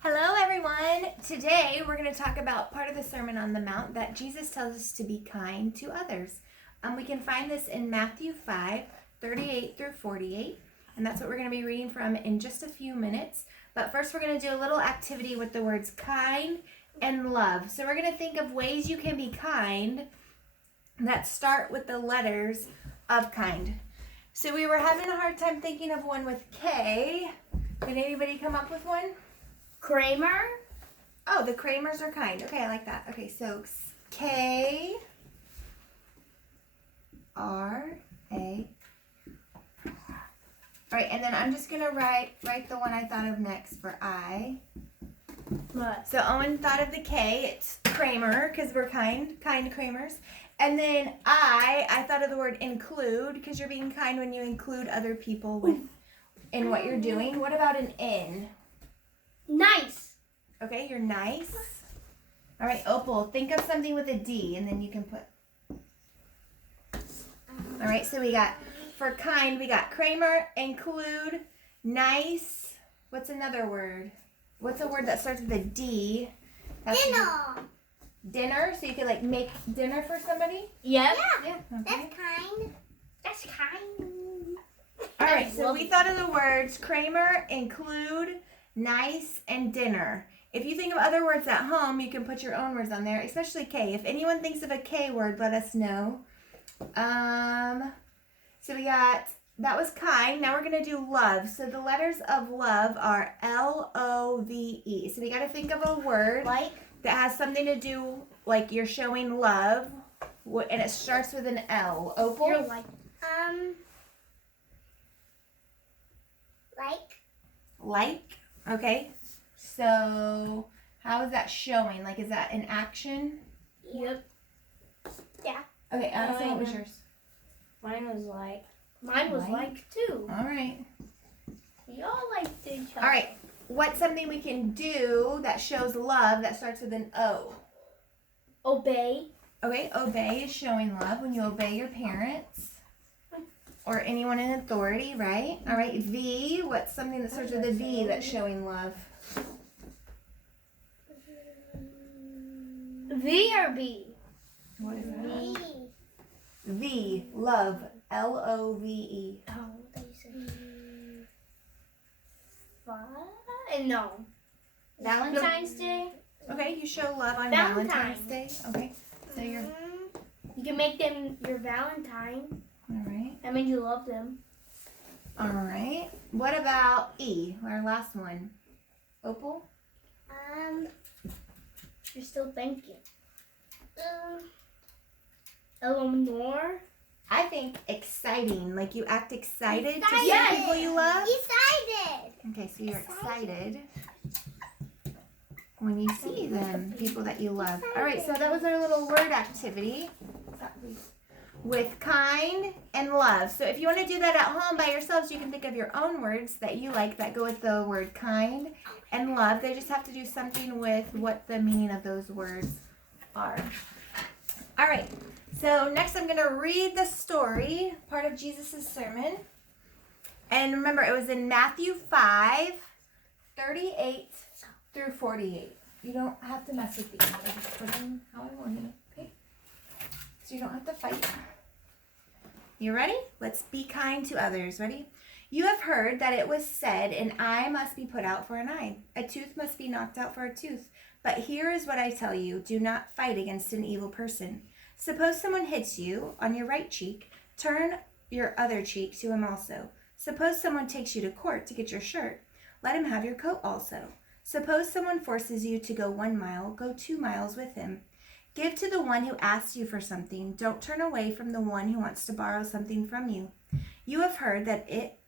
Hello, everyone. Today we're going to talk about part of the Sermon on the Mount that Jesus tells us to be kind to others. We can find this in Matthew 5:38 through 48, and that's what we're going to be reading from in just a few minutes. But first, we're going to do a little activity with the words kind and love. So we're going to think of ways you can be kind that start with the letters of kind. So we were having a hard time thinking of one with K. Did anybody come up with one? Kramer. Oh, the Kramers are kind. Okay, I like that. Okay, so K R A. All right, and then I'm just gonna write the one I thought of next for I. What? So Owen thought of the K. It's Kramer because we're kind Kramers. And then I thought of the word include because you're being kind when you include other people in what you're doing. What about an N? Nice. Okay, you're nice. All right, Opal, think of something with a D, and then you can put. All right, so we got, for kind, we got Kramer, include, nice. What's another word? What's a word that starts with a D? Dinner. Dinner, so you could like make dinner for somebody? Yep. Yeah, Okay. that's kind. That's kind. All right, so we thought of the words Kramer, include, nice, and dinner. If you think of other words at home, you can put your own words on there, especially K. If anyone thinks of a K word, let us know. So we got, that was kind. Now we're going to do love. So the letters of love are L-O-V-E. So we got to think of a word Like? that has something to do, like you're showing love, and it starts with an L. Opal? You're like. Like? Like? Okay. So how is that showing? Like, is that an action? Yep. Yeah. Okay, Addison, what was yours? Mine was like. Mine was like too. All right. Y'all liked each other. All right. What's something we can do that shows love that starts with an O? Obey. Okay, obey is showing love when you obey your parents or anyone in authority, right? All right, V, what's something that starts with a V that's showing love? V or B? What is that? V. V, love, L-O-V-E. Oh, they said. No. Valentine's Day. Okay, you show love on Valentine's. Valentine's Day. Okay, so you're, You can make them your Valentine. all right. That means you love them. All right. What about E, our last one? Opal? You're still thinking. Eleanor. I think exciting, like you act excited to see Excited. people you love. Excited. Okay, so you're excited when you see them, people that you love. All right, so that was our little word activity with kind and love. So if you want to do that at home by yourselves, you can think of your own words that you like that go with the word kind and love. They just have to do something with what the meaning of those words are. All right, so next I'm going to read the story, part of Jesus' sermon. And remember, it was in Matthew 5:38 through 48. You don't have to mess with these. I just put them how I wanted, okay? So you don't have to fight. You ready? Let's be kind to others. Ready? You have heard that it was said, an eye must be put out for an eye. A tooth must be knocked out for a tooth. But here is what I tell you. Do not fight against an evil person. Suppose someone hits you on your right cheek. Turn your other cheek to him also. Suppose someone takes you to court to get your shirt. Let him have your coat also. Suppose someone forces you to go 1 mile. Go 2 miles with him. Give to the one who asks you for something. Don't turn away from the one who wants to borrow something from you. You have heard that it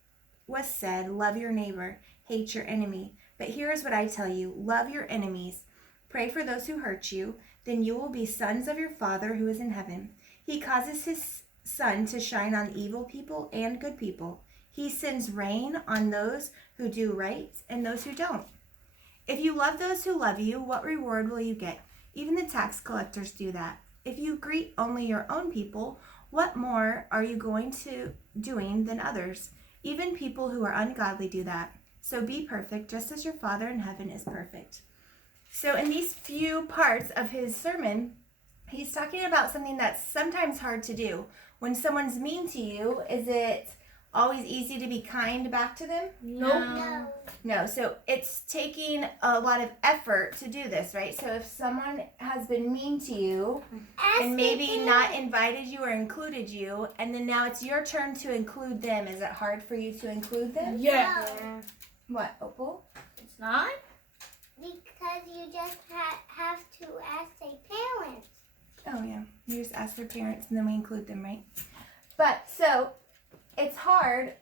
was said, love your neighbor, hate your enemy. But here is what I tell you, love your enemies. Pray for those who hurt you. Then you will be sons of your Father who is in heaven. He causes his sun to shine on evil people and good people. He sends rain on those who do right and those who don't. If you love those who love you, what reward will you get? Even the tax collectors do that. If you greet only your own people, what more are you doing than others? Even people who are ungodly do that. So be perfect, just as your Father in heaven is perfect. So in these few parts of his sermon, he's talking about something that's sometimes hard to do. When someone's mean to you, is it always easy to be kind back to them? No. No, so it's taking a lot of effort to do this, right? So if someone has been mean to you and maybe not invited you or included you, and then now it's your turn to include them, is it hard for you to include them? Yeah. What, Opal? It's not? Because you just have to ask their parents. Oh, yeah. You just ask their parents and then we include them, right? But so it's hard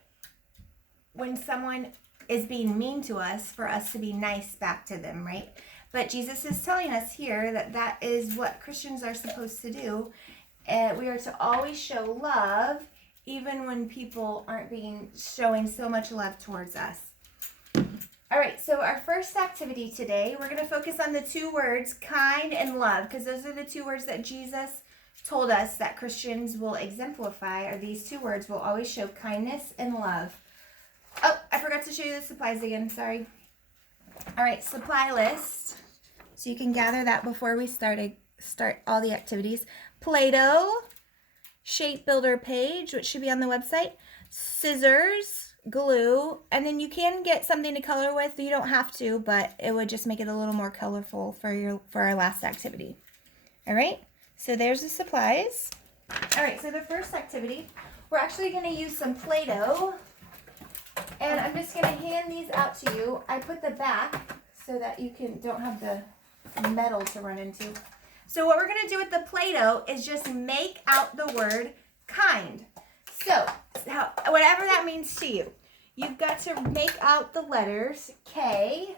when someone is being mean to us for us to be nice back to them, right? But Jesus is telling us here that that is what Christians are supposed to do. And we are to always show love even when people aren't showing so much love towards us. All right, so our first activity today, we're going to focus on the two words, kind and love, because those are the two words that Jesus told us that Christians will exemplify, or these two words will always show kindness and love. Oh, I forgot to show you the supplies again, sorry. All right, supply list. So you can gather that before we start all the activities. Play-Doh, shape builder page, which should be on the website, scissors, glue, and then you can get something to color with. You don't have to, but it would just make it a little more colorful for our last activity. All right, so there's the supplies. All right, so the first activity, we're actually going to use some Play-Doh, and I'm just going to hand these out to you. I put the back so that you don't have the metal to run into. So what we're going to do with the Play-Doh is just make out the word kind. So, whatever that means to you, you've got to make out the letters K,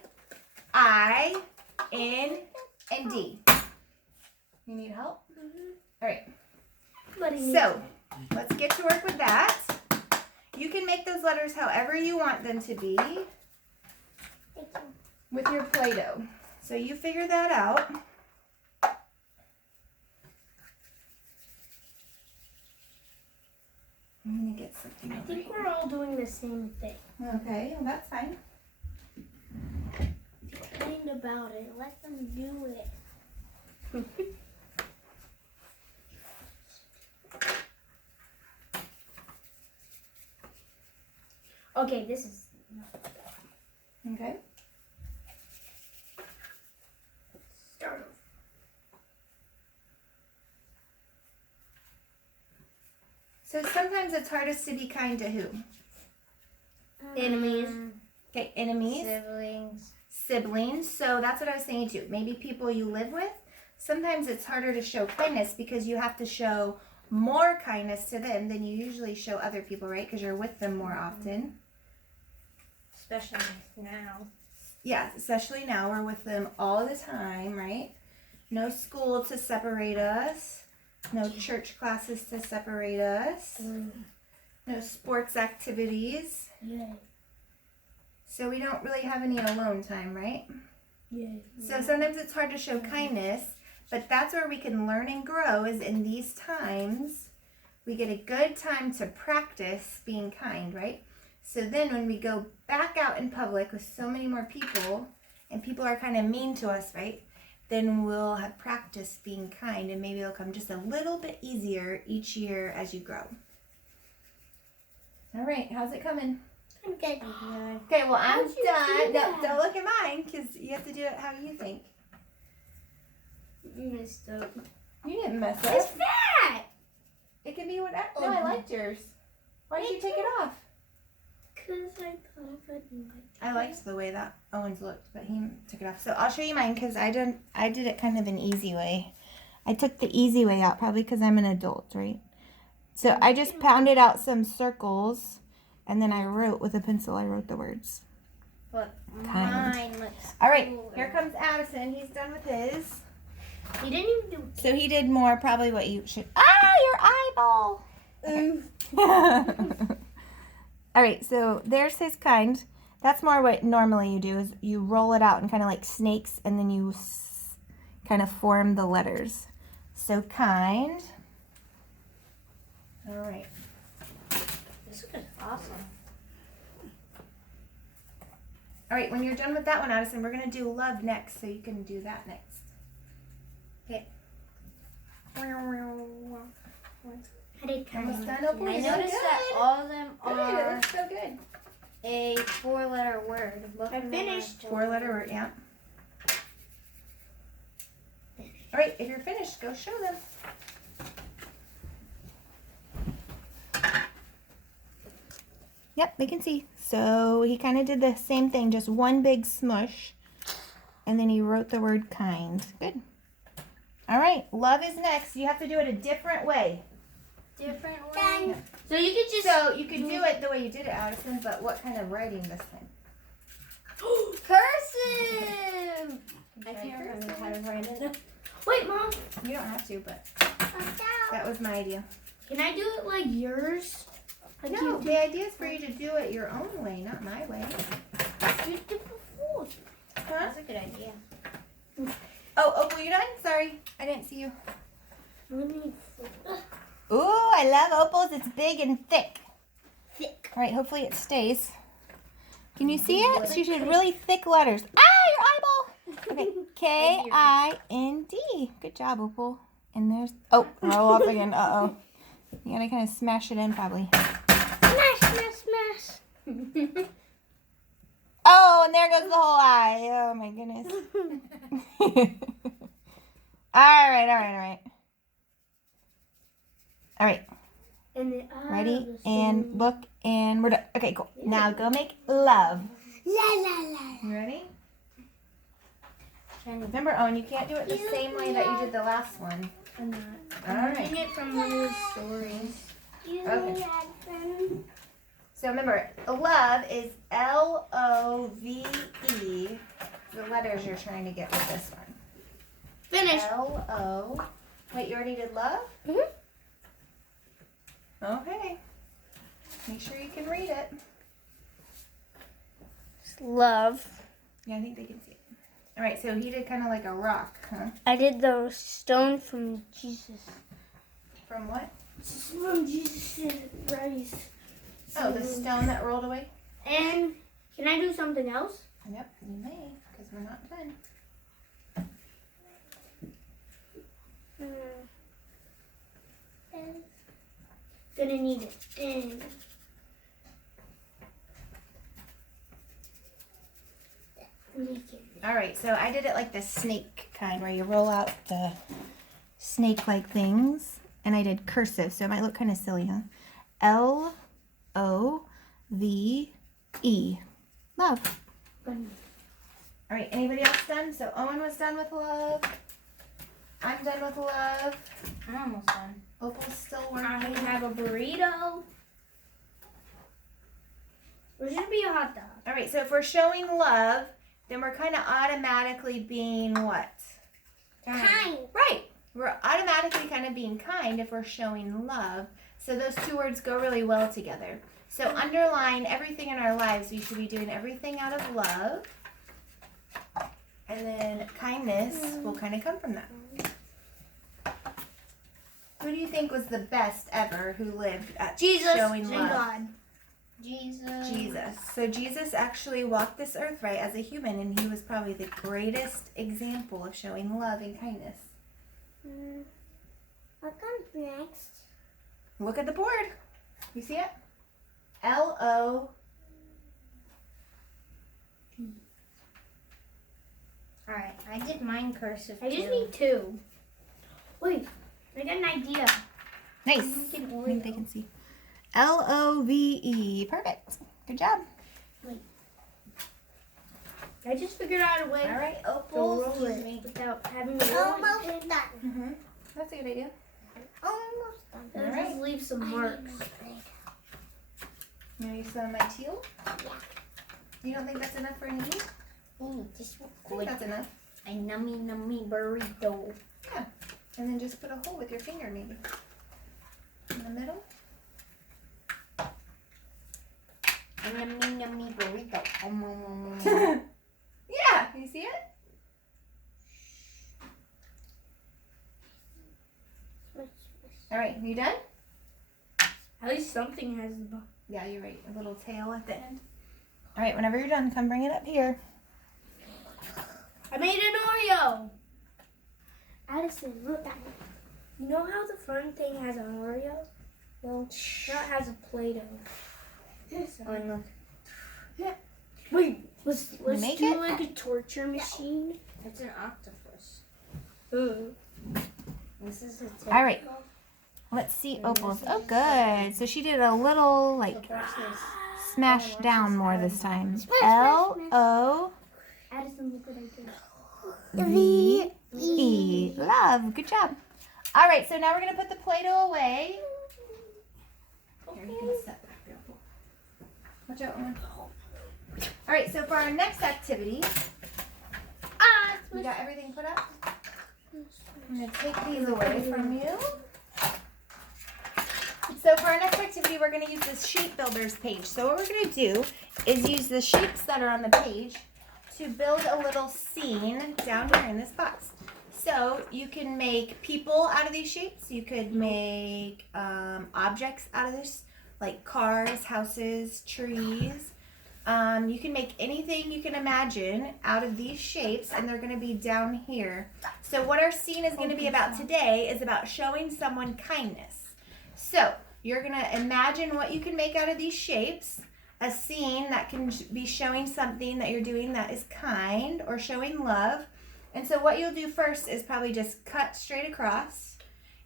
I, N, and D. You need help? All right. So, let's get to work with that. You can make those letters however you want them to be with your Play-Doh. So, you figure that out. I'm going to get something over I think here. we're all doing the same thing. Okay, well, that's fine. Think about it. Let them do it. Okay, this is... Okay. Start over. So sometimes it's hardest to be kind to who? Enemies. Okay, enemies, Siblings. siblings. So that's what I was saying too. Maybe people you live with. Sometimes it's harder to show kindness because you have to show more kindness to them than you usually show other people, right? Because you're with them more often. Especially now. Yeah, especially now we're with them all the time, right? No school to separate us. No church classes to separate us. No sports activities. Yeah. So we don't really have any alone time, right? Yeah. So sometimes it's hard to show kindness, but that's where we can learn and grow is in these times. We get a good time to practice being kind, right? So then when we go back out in public with so many more people and people are kind of mean to us, right? Then we'll have practiced being kind and maybe it'll come just a little bit easier each year as you grow. All right, how's it coming? I'm good. Okay, well, I'm How'd you done. do Don't, that? don't look at mine because you have to do it how you think. You messed up. You didn't mess It's up. fat! It can be whatever. No, I liked yours. Why did you take it off? Because I thought I wouldn't like it. I liked the way that Owens looked, but he took it off. So I'll show you mine because I did it kind of an easy way. I took the easy way out probably because I'm an adult, right? So I just pounded out some circles and then I wrote with a pencil, I wrote the words. But Kind. mine looks All right, cooler. here comes Addison. He's done with his. He didn't even do So he did more probably what you should. Ah, your eyeball. it. All right, so there's his kind. That's more what normally you do is you roll it out and kind of like snakes and then you kind of form the letters. So kind. All right. This is awesome. All right, when you're done with that one, Addison, we're going to do love next, so you can do that next. Okay. I did Almost kind. done, Opal? I You're noticed doing that good. all of them Good, it are looks so good. a 4-letter word. Both I of them are finished. 4-letter word, yeah. All right, if you're finished, go show them. Yep, they can see. So he kind of did the same thing, just one big smush. And then he wrote the word kind. Good. All right, love is next. You have to do it a different way. different Done. way. So you could just So you can do it the way you did it, Addison, but what kind of writing this time? cursive. I Try can't remember cursive. how to write it. Wait, Mom. You don't have to, but Watch out. that was my idea. Can I do it like yours? Like No, the idea is for you to do it your own way, not my way. you did before. Huh? That's a good idea. Oh, Opal, you done? Sorry, I didn't see you. Let me Ooh, I love opals. It's big and thick. thick. All right, hopefully it stays. Can you see it? She should really thick letters. Ah, your eyeball. Okay, K-I-N-D. Good job, Opal. And there's, oh, roll off again. Uh-oh. You gotta kind of smash it in, probably. Smash, smash, smash. Oh, and there goes the whole eye. Oh, my goodness. All right. All right, And the eye ready? of the And sun. look, and we're done. Okay, cool. Now go make love. La la la. You ready? Trying to- Remember, Owen, you can't do it the same way that you did the last one. I'm not. All I'm right. reading it from the stories. You Okay. had fun. So remember, love is L-O-V-E. The letters you're trying to get with this one. Finish. L-O. Wait, you already did love? Mhm. Okay. Make sure you can read it. Love. Yeah, I think they can see it. All right, so he did kind of like a rock, huh? I did the stone from Jesus. From what? From Jesus' rise. Oh, the stone that rolled away? And can I do something else? Yep, you may, because we're not done. Gonna need it. And make it. All right, so I did it like the snake kind, where you roll out the snake-like things, and I did cursive, so it might look kind of silly, huh? L-O-V-E. Love. All right, anybody else done? So Owen was done with love. I'm done with love. I'm almost done. Opal's still I working. have a burrito. Or should it be a hot dog? All right, so if we're showing love, then we're kind of automatically being what? Kind. Right. We're automatically kind of being kind if we're showing love. So those two words go really well together. So underline everything in our lives. We should be doing everything out of love. And then kindness will kind of come from that. Who do you think was the best ever who lived at Jesus showing and love? God. Jesus. Jesus. So Jesus actually walked this earth right as a human, and he was probably the greatest example of showing love and kindness. What comes next? Look at the board. You see it? L-O. Alright, I did mine cursive. I just need 2. Wait, I got an idea. Nice. I'm making I think they Oreo. can see. L-O-V-E. Perfect. Good job. I just figured out a way All right, to Opal. roll it without having to roll Almost it. done. Mm-hmm. That's a good idea. Almost done. It'll Alright. just leave some marks. You use some of my teal? Yeah. You don't think that's enough for any? Ooh, this I looks think good. that's enough. A nummy burrito. And then just put a hole with your finger maybe. In the middle. A nummy burrito. Yeah, you see it? All right, you done? At least something has the Yeah, you're right. A little tail at the end. All right, whenever you're done, come bring it up here. I made an Oreo. Addison, look at it. You know how the front thing has an Oreo? Well, now it has a Play-Doh. Oh, and look. Yeah. Wait, let's Make do it? like a torture machine. It's an octopus. Ooh. This is a All right. Let's see Opal's. Oh, good. So she did a little, like, smash down more this time. L-O-V-E. Addison, look what I did. Love. Good job. All right, so now we're going to put the Play-Doh away. Here, you can step back there. Watch out, Owen. All right, so for our next activity, you got everything put up? I'm going to take these away from you. So for our next activity, we're going to use this Shape Builders page. So what we're going to do is use the shapes that are on the page to build a little scene down here in this box. So you can make people out of these shapes. You could make objects out of this, like cars, houses, trees. You can make anything you can imagine out of these shapes, and they're going to be down here. So what our scene is going to be about today is about showing someone kindness. So you're going to imagine what you can make out of these shapes, a scene that can be showing something that you're doing that is kind or showing love. And so what you'll do first is probably just cut straight across.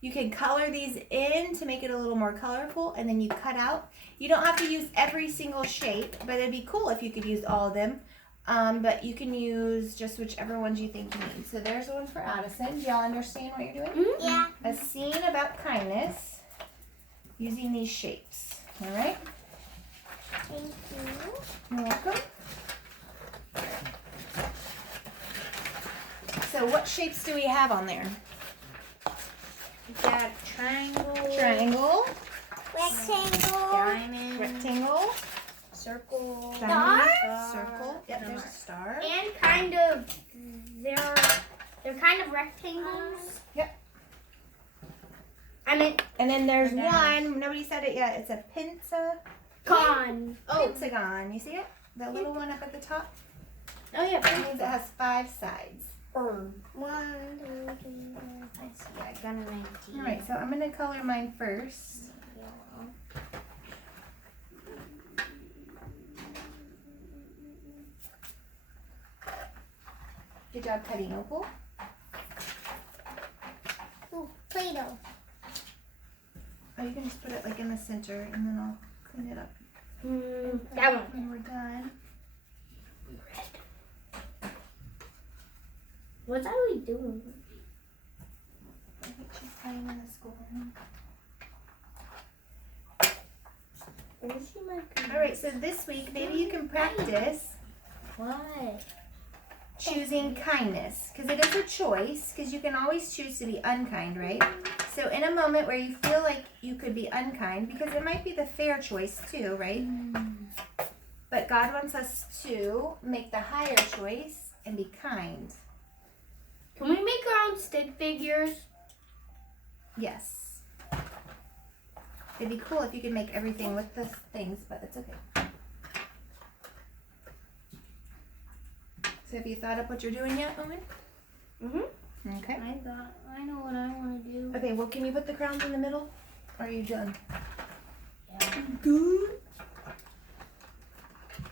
You can color these in to make it a little more colorful, and then you cut out. You don't have to use every single shape, but it'd be cool if you could use all of them. But you can use just whichever ones you think you need. So there's one for Addison. Do y'all understand what you're doing? Yeah. A scene about kindness using these shapes. All right? Thank you. You're welcome. So what shapes do we have on there? We got triangle, Triangle, Rectangle. diamond, rectangle, circle, diamond, star, circle. Yep, there's a star. and kind of they're kind of rectangles. Yep. I mean, And then there's Bananas. one, nobody said it yet, it's a con. pentagon. You see it? The little one up at the top? Oh yeah. That means it has 5 sides. 1, 2, 3, 4, 5. I see. I got an idea. All right, so I'm going to color mine first. Yellow. Good job cutting, Opal. Ooh, Play-Doh. Oh, you can just put it like in the center, and then I'll clean it up That one. when we're done. What's are we doing? I think she's playing in the school room. Where's she my All right, so this week, maybe you can practice What? choosing kindness, because it is a choice, because you can always choose to be unkind, right? So in a moment where you feel like you could be unkind, because it might be the fair choice too, right? But God wants us to make the higher choice and be kind. Can we make our own stick figures? Yes. It'd be cool if you could make everything with the things, but it's okay. So have you thought up what you're doing yet, Owen? Mm-hmm. Okay. I know what I want to do. Okay, well, can you put the crowns in the middle? Or are you done? Yeah. Good.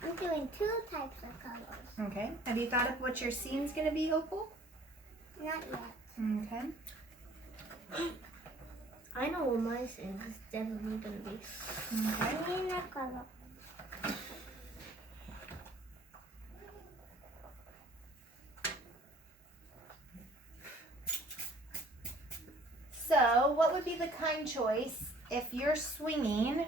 I'm doing 2 types of colors. Okay. Have you thought up what your scene's going to be, Opal? Not yet. Okay. I know what my scene is definitely gonna be. Okay. I need a color. So, what would be the kind choice if you're swinging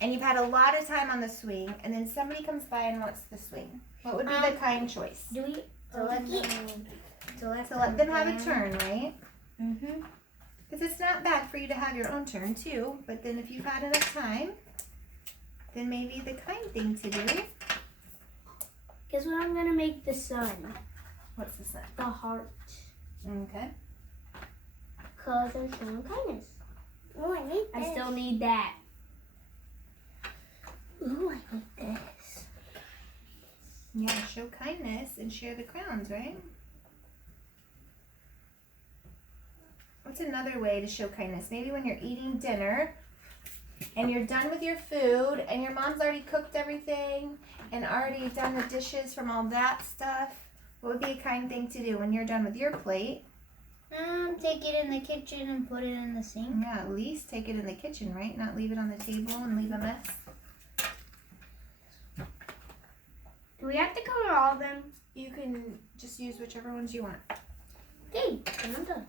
and you've had a lot of time on the swing and then somebody comes by and wants the swing? What would be the kind choice? Do we To let To let them have a turn, right? Mm-hmm. Because it's not bad for you to have your own turn too, but then if you've had enough time, then maybe the kind thing to do. Guess what I'm gonna make the sun? What's the sun? The heart. Okay. Cause they're showing kindness. Oh, I need this. I still need that. Ooh, I need this. Yeah, show kindness and share the crowns, right? What's another way to show kindness? Maybe when you're eating dinner and you're done with your food and your mom's already cooked everything and already done the dishes from all that stuff. What would be a kind thing to do when you're done with your plate? Take it in the kitchen and put it in the sink. Yeah, at least take it in the kitchen, right? Not leave it on the table and leave a mess. Do we have to color all of them? You can just use whichever ones you want. Okay, I'm done.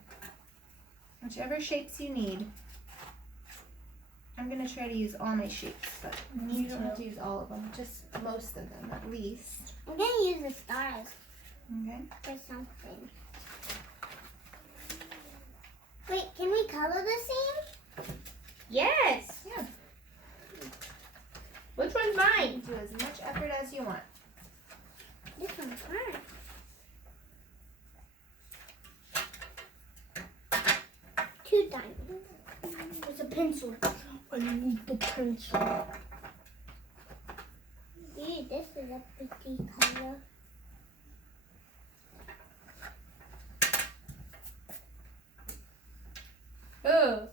Whichever shapes you need. I'm going to try to use all my shapes, but you don't have to use all of them. Just most of them, at least. I'm gonna use the stars Okay. for something. Wait, can we color the seam? Yes. Yeah. Which one's You mine? can do as much effort as you want. This one's mine. Two diamonds. There's a pencil. I need the pencil. Dude, this is a pretty color. Oh.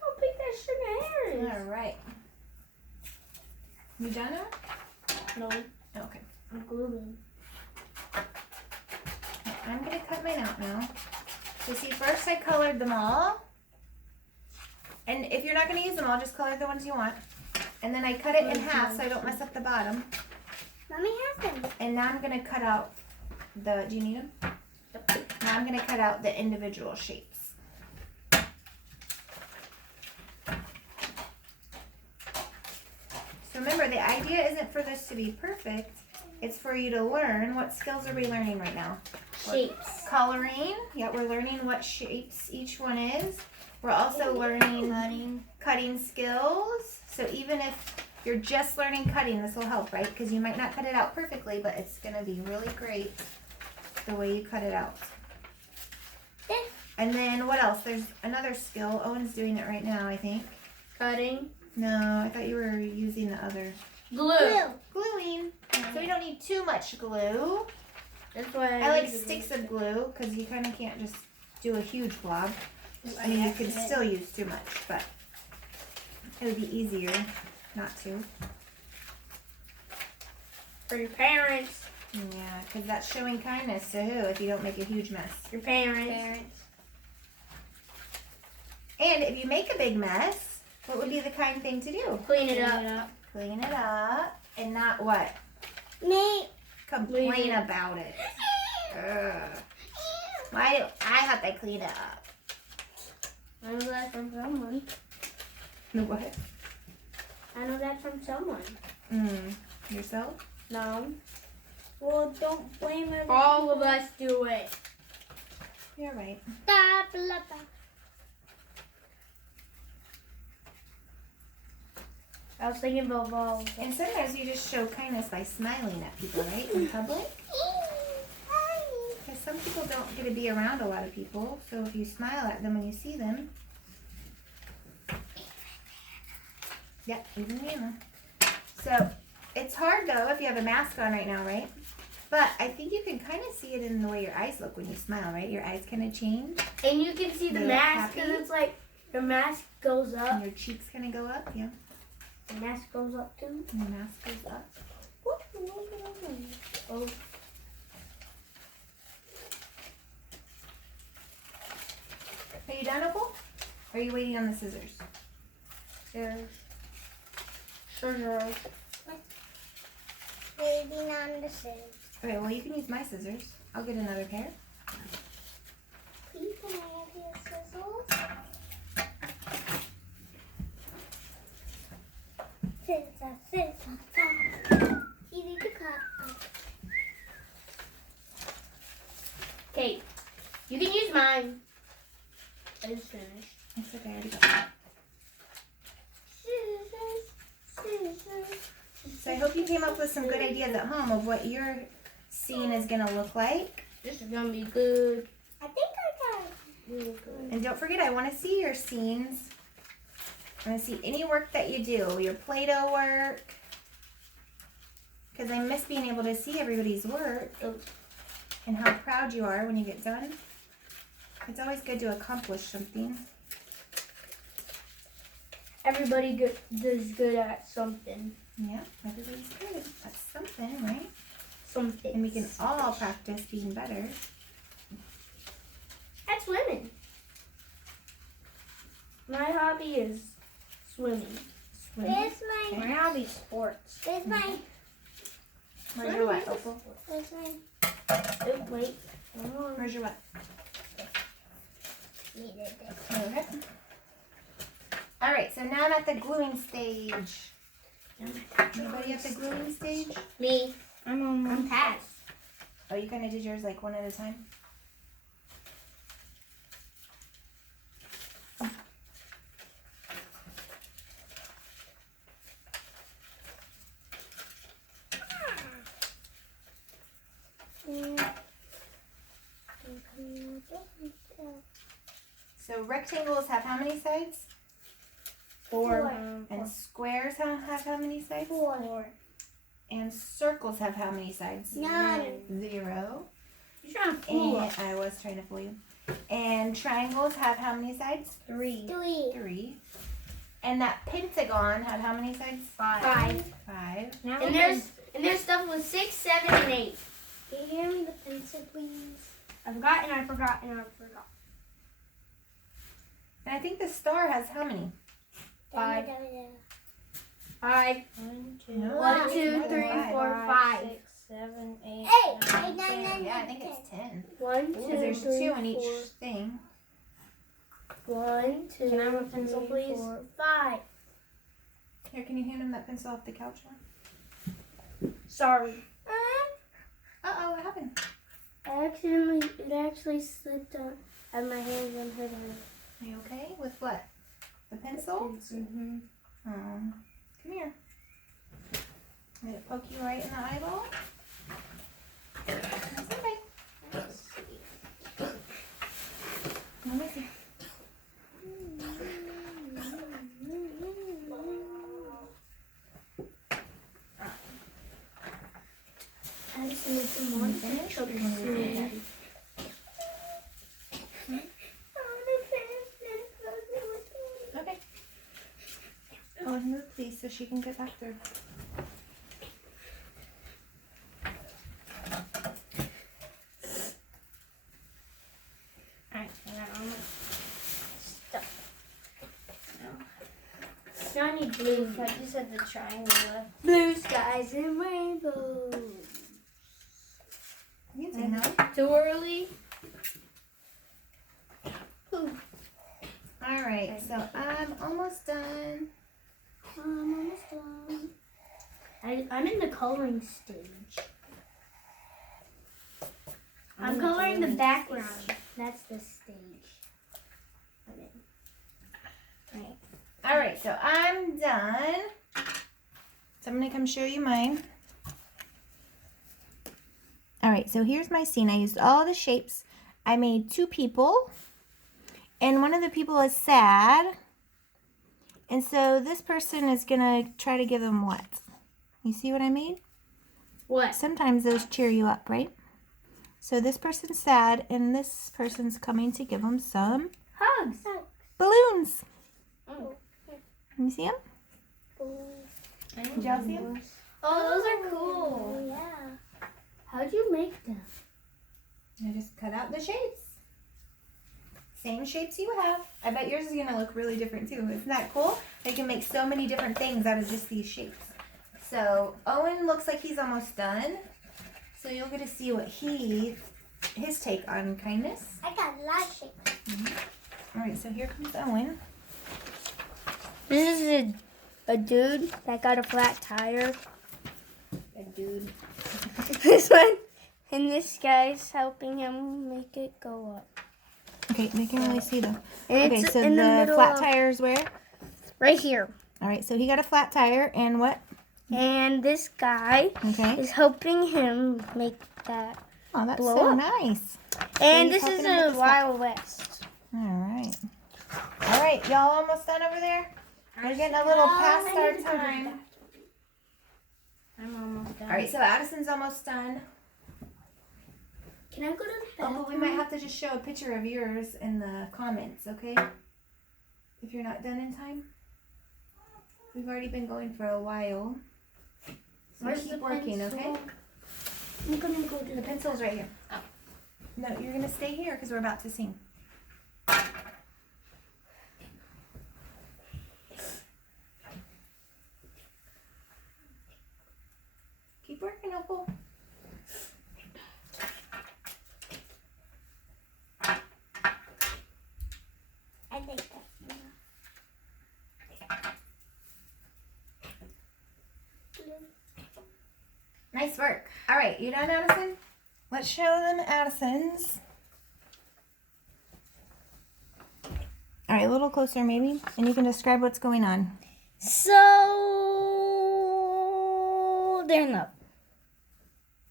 How big that sugar hair All right. You done now? is. No, Okay. I'm gluing. I'm going to cut mine out now. So see, first I colored them all. And if you're not going to use them all, just color the ones you want. And then I cut it in half so I don't mess up the bottom. Mommy has them. And now I'm going to cut out the, do you need them? Now I'm going to cut out the individual shapes. So remember, the idea isn't for this to be perfect. It's for you to learn. What skills are we learning right now? Shapes. Coloring. Yeah, we're learning what shapes each one is. We're also learning cutting skills. So even if you're just learning cutting, this will help, right? Because you might not cut it out perfectly, but it's going to be really great the way you cut it out. And then what else? There's another skill. Owen's doing it right now, I think. Cutting. No, I thought you were using the other. Glue. Gluing. So we don't need too much glue. That's why I like sticks of glue because you kind of can't just do a huge blob. I mean, you can still use too much, but it would be easier not to. For your parents. Yeah, because that's showing kindness to who if you don't make a huge mess. Your parents. And if you make a big mess, what would be the kind thing to do? Clean it up. Clean it up and not what? Me. Complain Leave it. about it. Ugh. Why do I have to clean it up? I know that from someone. The what? I know that from someone. Yourself? No. Well, don't blame it. All of us do it. You're right. Blah, blah, blah. I was thinking about balls. And sometimes you just show kindness by smiling at people, right? In public. Because some people don't get to be around a lot of people. So if you smile at them when you see them. Yeah, even Nana. So it's hard though if you have a mask on right now, right? But I think you can kind of see it in the way your eyes look when you smile, right? Your eyes kind of change. And you can see the They look mask happy. because it's like the mask goes And up. your cheeks kind of go up, yeah. The mask goes up too. And your mask goes up. Oh. Are you done, Opal? Or are you waiting on the scissors? There's sugar. Waiting on the scissors. Okay, well you can use my scissors. I'll get another pair. Please, can I have your scissors? Scissors, scissors. Easy to cut. Okay, you can use mine. I just finished. It's okay, I already got it. Scissors, scissors. So I hope you came up with some good ideas at home of what your scene is going to look like. This is gonna be good. I think I got it. Really good. And don't forget, I want to see your scenes I want to see any work that you do, your Play-Doh work. Because I miss being able to see everybody's work and how proud you are when you get done. It's always good to accomplish something. Everybody does good at something. Yeah, everybody's good at something, right? Something. And we can all practice being better. At swimming. My hobby is swimming. Where's My my? hobby is sports. Where's my? Where's your what, Opal? Where's my? Oh, wait. Oh. Where's your what? Needed it. Okay. All right, so now I'm at the gluing stage. Anybody at the gluing stage? Me. I'm past. Oh, you kind of did yours like one at a time? So rectangles have how many sides? Four. And squares have how many sides? Four. And circles have how many sides? None. 0. You're trying to fool And us. I was trying to fool you. And triangles have how many sides? 3. 3. And that pentagon had how many sides? 5. 5. And there's stuff with 6, 7, and 8. Can you hear me the pencil, please? I forgot and I forgot and I forgot. And I think the star has how many? 5. 5. 5. No, 1, it's 2, more than 3, five. 4, 5. 6, 7, 8, 8, 9, 8, 9, 9, Yeah, I think it's 10. 1, 2, Because there's 3, 2 in each 4. thing. 1, 2, Can I have a pencil, 3, please? 4, 5. Here, can you hand him that pencil off the couch? Sorry. Uh-oh, what happened? It actually slipped out of my hands and hurt her. Are you okay? With what? The pencil? Mm-hmm. Come here. Did it poke you right in the eyeball? That's okay. Let me see. I just need some more. Finish? Or do you want me to say that? Okay. Oh, and move please so she can get back there. Alright, I got all my stuff. Now I need blue. I just had the triangle left. Blue skies and rainbows. You can say no. Too early? All right, so I'm almost done. I'm almost done. I'm in the coloring stage. I'm coloring the background. That's the stage. I'm in. All right, so I'm done. So I'm gonna come show you mine. All right, so here's my scene. I used all the shapes. I made 2 people, and one of the people is sad. And so this person is gonna try to give them what? You see what I made? What? Sometimes those cheer you up, right? So this person's sad, and this person's coming to give them some Hugs. balloons. Oh. Can you see them? Did y'all see them? Oh, those are cool. Yeah. How'd you make them? I just cut out the shapes. Same shapes you have. I bet yours is gonna look really different too. Isn't that cool? They can make so many different things out of just these shapes. So Owen looks like he's almost done. So you'll get to see what his take on kindness. I got a lot of shapes. All right, so here comes Owen. This is a dude that got a flat tire. A dude. This one. And this guy's helping him make it go up. Okay, they can really see them. And Okay, it's so in the the middle flat of, tire's where? right here. All right, so he got a flat tire and what? And this guy Okay. is helping him make that. Oh, that's blow so up. nice. And he's this is helping him with a the Wild West. All right. All right, y'all almost done over there? We're getting a little past I our need to go to the time. bathroom. I'm almost done. All right, so Addison's almost done. Can I go to the Oh, bathroom? but we might have to just show a picture of yours in the comments, okay? If you're not done in time. We've already been going for a while. So Where's keep the working, pencil? okay? I'm gonna go to The pencil's right here. Oh. No, you're gonna stay here because we're about to sing. Keep working, Opal. I think that's enough. Nice work. All right, you done, Addison? Let's show them Addison's. All right, a little closer maybe, and you can describe what's going on. So they're in love.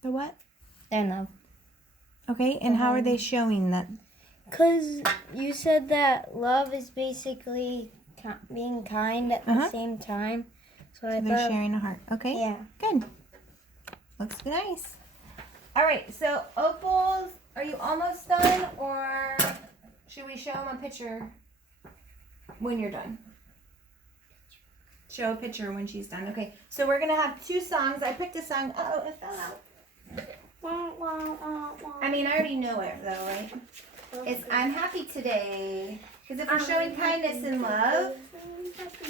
The what? They're in love. Okay, and how are they showing that? Cause you said that love is basically being kind at the Uh-huh. same time. So I They're thought, sharing a heart. Okay, yeah. good. Looks nice. All right, so Opal's, are you almost done, or should we show them a picture when you're done? Show a picture when she's done. Okay, so we're gonna have two songs. I picked a song. Oh, it fell out. I mean, I already know it though, right? It's I'm happy today. Because if we're showing kindness and love,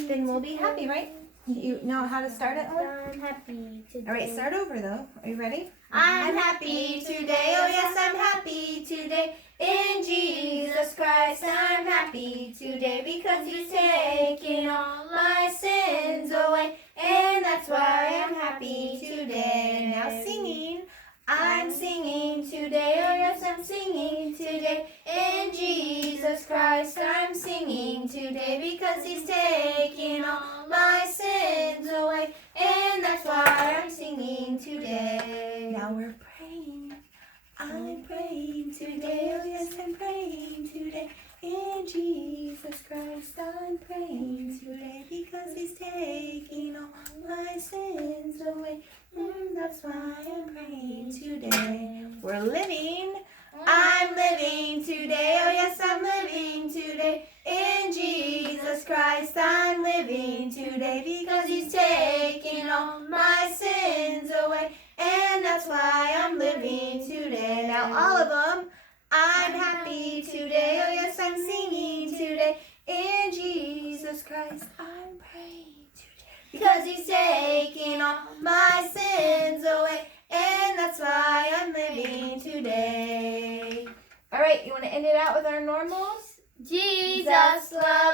then we'll be happy, right? You know how to start it, Owen? I'm happy today. All right, start over though. Are you ready? I'm happy today. Oh yes, I'm happy today. In Jesus Christ, I'm happy today because He's taken all my sins away, and that's why I'm happy today. Now singing. I'm singing today, oh yes, I'm singing today. In Jesus Christ, I'm singing today because He's taken all my sins away, and that's why I'm singing today. Now we're praying. I'm praying today, oh yes, I'm praying today. In Jesus Christ, I'm praying today because He's taking all my sins away. That's why I'm praying today. We're living. I'm living today. Oh yes, I'm living today. In Jesus Christ, I'm living today because He's taking all my sins away. And that's why I'm living today. Now all of them. I'm happy today. Oh yes, I'm singing today. In Jesus Christ, I'm praying today because He's taking all my sins away, and that's why I'm living today. All right, you want to end it out with our normals? Jesus Jesus loves